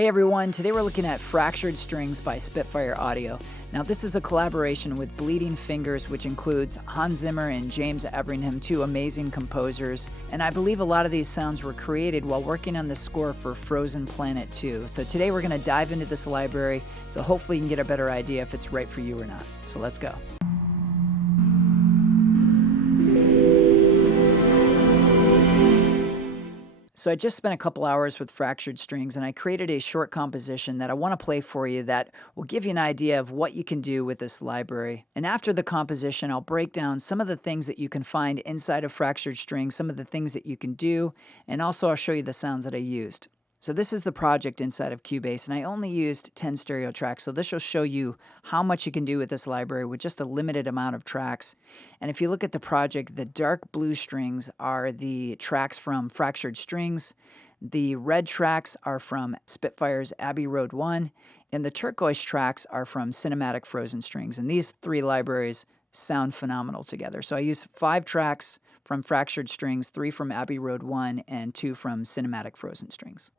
Hey everyone, today we're looking at Fractured Strings by Spitfire Audio. Now this is a collaboration with Bleeding Fingers, which includes Hans Zimmer and James Everingham, two amazing composers. And I believe a lot of these sounds were created while working on the score for Frozen Planet 2. So today we're going to dive into this library, so hopefully you can get a better idea if it's right for you or not. So let's go. So I just spent a couple hours with Fractured Strings, and I created a short composition that I want to play for you that will give you an idea of what you can do with this library. And after the composition, I'll break down some of the things that you can find inside of Fractured Strings, some of the things that you can do, and also I'll show you the sounds that I used. So this is the project inside of Cubase, and I only used 10 stereo tracks, so this will show you how much you can do with this library with just a limited amount of tracks. And if you look at the project, the dark blue strings are the tracks from Fractured Strings, the red tracks are from Spitfire's Abbey Road 1, and the turquoise tracks are from Cinematic Frozen Strings. And these three libraries sound phenomenal together. So I used 5 tracks from Fractured Strings, 3 from Abbey Road 1, and 2 from Cinematic Frozen Strings.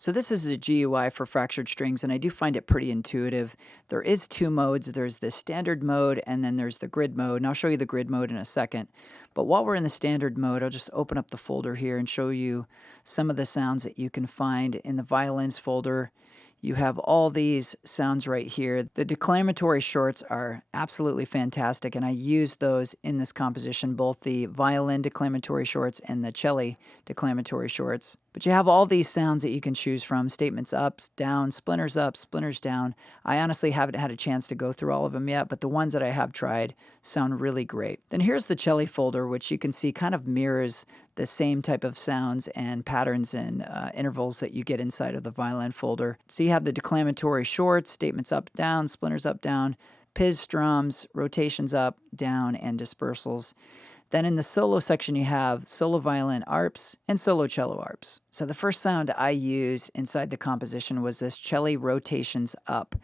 So this is a GUI for Fractured Strings, and I do find it pretty intuitive. There is 2 modes. There's the standard mode, and then there's the grid mode, and I'll show you the grid mode in a second. But while we're in the standard mode, I'll just open up the folder here and show you some of the sounds that you can find in the violins folder. You have all these sounds right here. The declamatory shorts are absolutely fantastic, and I used those in this composition, both the violin declamatory shorts and the cello declamatory shorts. But you have all these sounds that you can choose from: statements up, splinters down. I honestly haven't had a chance to go through all of them yet, but the ones that I have tried sound really great. Then here's the cello folder, which you can see kind of mirrors the same type of sounds and patterns and intervals that you get inside of the violin folder. So you have the declamatory shorts, statements up, down, splinters up, down, piz strums, rotations up, down, and dispersals. Then in the solo section, you have solo violin arps and solo cello arps. So the first sound I used inside the composition was this cello rotations up.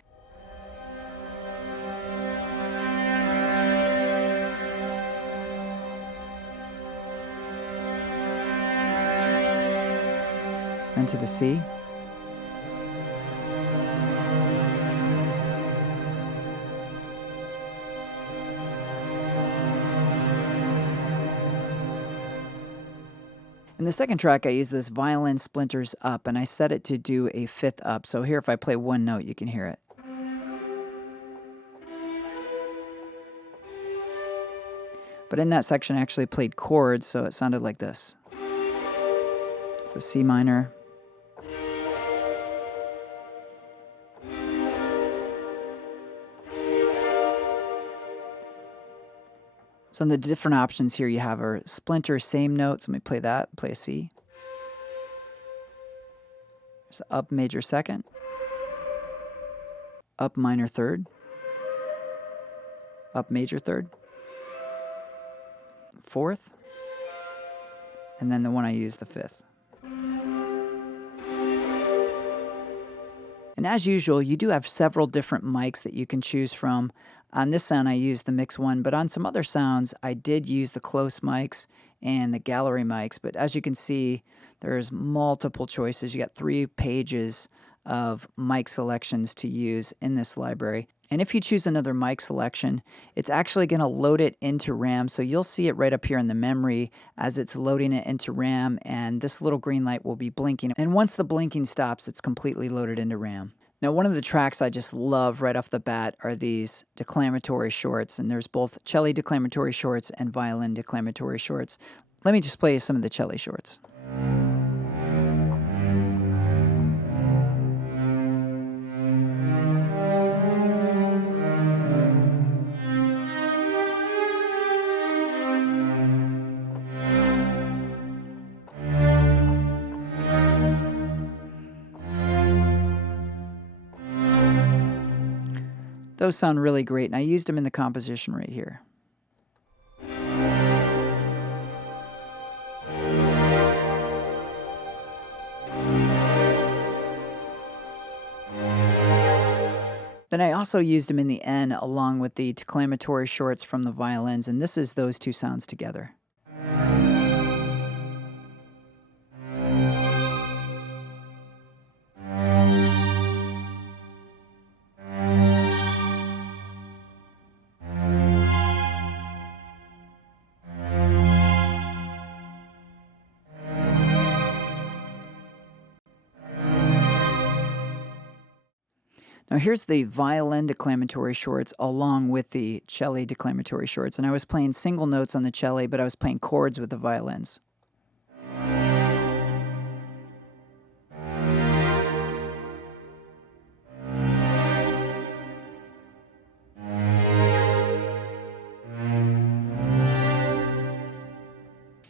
Then to the C. And In the second track, I use this violin splinters up, and I set it to do a fifth up. So here, if I play one note, you can hear it. But in that section, I actually played chords, so it sounded like this. It's a C minor. So in the different options here, you have a splinter, same notes. Let me play that, play a C. There's up major second, up minor third, up major third, fourth, and then the one I use, the fifth. And as usual, you do have several different mics that you can choose from. On this sound, I used the mix one, but on some other sounds, I did use the close mics and the gallery mics. But as you can see, there's multiple choices. You got 3 pages of mic selections to use in this library. And if you choose another mic selection, it's actually going to load it into RAM. So you'll see it right up here in the memory as it's loading it into RAM, and this little green light will be blinking. And once the blinking stops, it's completely loaded into RAM. Now, one of the tracks I just love right off the bat are these declamatory shorts, and there's both cello declamatory shorts and violin declamatory shorts. Let me just play you some of the cello shorts. Those sound really great, and I used them in the composition right here. Then I also used them in the N along with the declamatory shorts from the violins, and this is those two sounds together. Now here's the violin declamatory shorts along with the cello declamatory shorts, and I was playing single notes on the cello, but I was playing chords with the violins.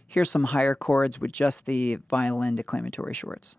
Here's some higher chords with just the violin declamatory shorts.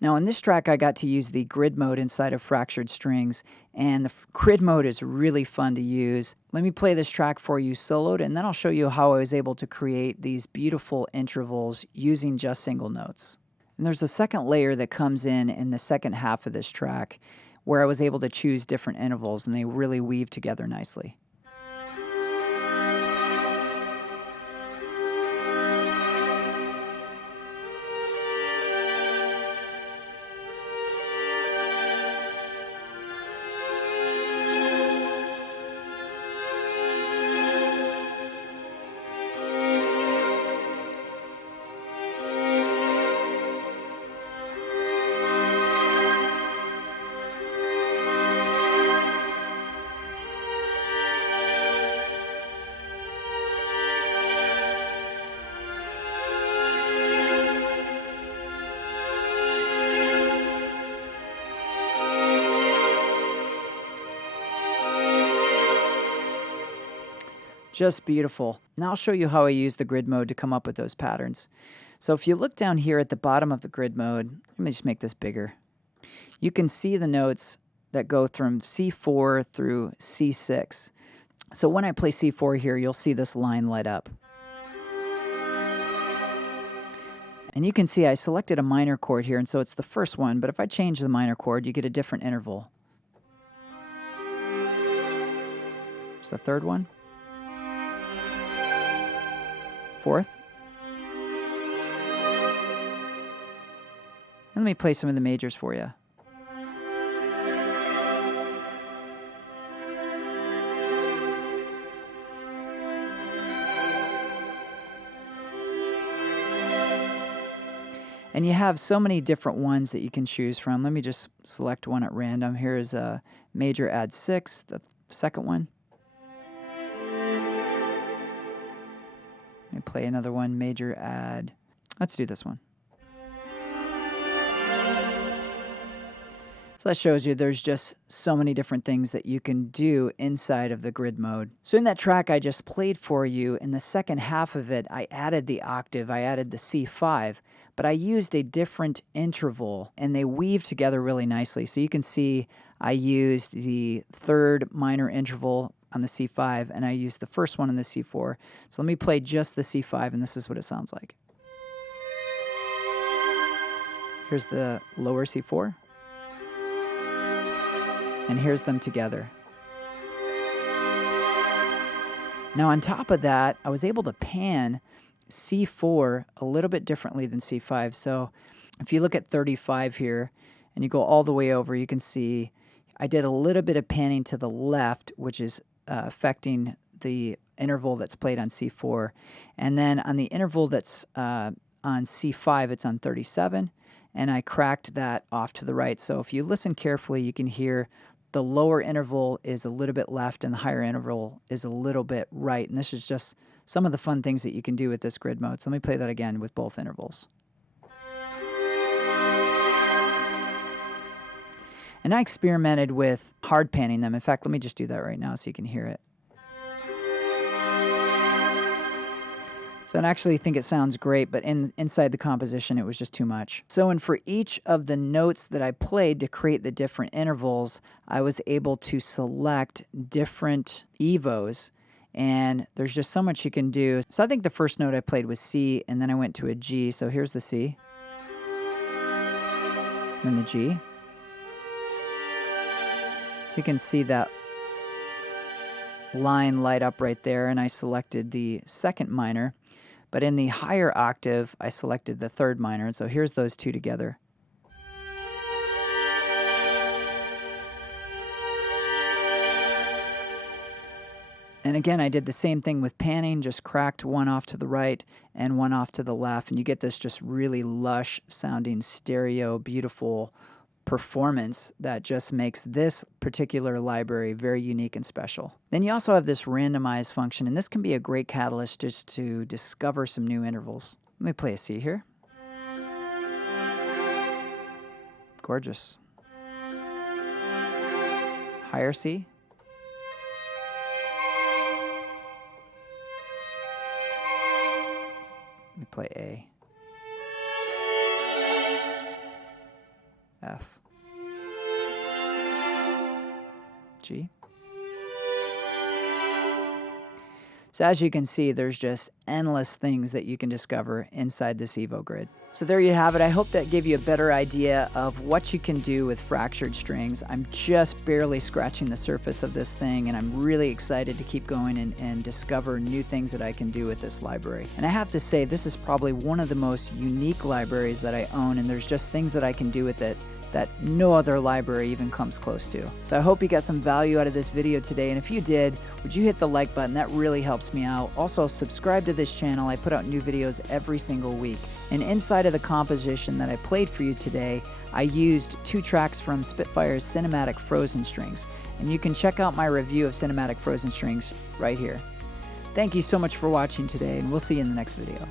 Now in this track, I got to use the grid mode inside of Fractured Strings, and the grid mode is really fun to use. Let me play this track for you soloed, and then I'll show you how I was able to create these beautiful intervals using just single notes. And there's a second layer that comes in the second half of this track where I was able to choose different intervals, and they really weave together nicely. Just beautiful. Now I'll show you how I use the grid mode to come up with those patterns. So if you look down here at the bottom of the grid mode, let me just make this bigger. You can see the notes that go from C4 through C6. So when I play C4 here, you'll see this line light up. And you can see I selected a minor chord here, and so it's the first one, but if I change the minor chord, you get a different interval. the third one. Fourth. And let me play some of the majors for you. And you have so many different ones that you can choose from. Let me just select one at random. Here's a major add 6, the second one. Let me play another one, major add. Let's do this one. So that shows you there's just so many different things that you can do inside of the grid mode. So in that track I just played for you, in the second half of it, I added the octave, I added the C5, but I used a different interval and they weave together really nicely. So you can see I used the third minor interval on the C5 and I used the first one on the C4. So let me play just the C5 and this is what it sounds like. Here's the lower C4. And here's them together. Now on top of that, I was able to pan C4 a little bit differently than C5. So if you look at 35 here and you go all the way over, you can see I did a little bit of panning to the left, which is affecting the interval that's played on C4. And then on the interval that's on C5, it's on 37. And I cracked that off to the right. So if you listen carefully, you can hear the lower interval is a little bit left and the higher interval is a little bit right. And this is just some of the fun things that you can do with this grid mode. So let me play that again with both intervals. And I experimented with hard panning them. In fact, let me just do that right now so you can hear it. So I actually think it sounds great, but inside the composition, it was just too much. So and for each of the notes that I played to create the different intervals, I was able to select different evos, and there's just so much you can do. So I think the first note I played was C, and then I went to a G. So here's the C, then the G. So you can see that line light up right there, and I selected the second minor. But in the higher octave, I selected the third minor. And so here's those two together. And again, I did the same thing with panning, just cracked one off to the right and one off to the left. And you get this just really lush sounding stereo, beautiful performance that just makes this particular library very unique and special. Then you also have this randomized function, and this can be a great catalyst just to discover some new intervals. Let me play a C here. Gorgeous. Higher C. Let me play A. F. G. So as you can see, there's just endless things that you can discover inside this Evo grid. So there you have it. I hope that gave you a better idea of what you can do with fractured strings. I'm just barely scratching the surface of this thing, and I'm really excited to keep going and discover new things that I can do with this library. And I have to say, this is probably one of the most unique libraries that I own, and there's just things that I can do with it that no other library even comes close to. So I hope you got some value out of this video today, and if you did, would you hit the like button? That really helps me out. Also, subscribe to this channel. I put out new videos every single week. And inside of the composition that I played for you today, I used 2 tracks from Spitfire's Cinematic Frozen Strings, and you can check out my review of Cinematic Frozen Strings right here. Thank you so much for watching today, and we'll see you in the next video.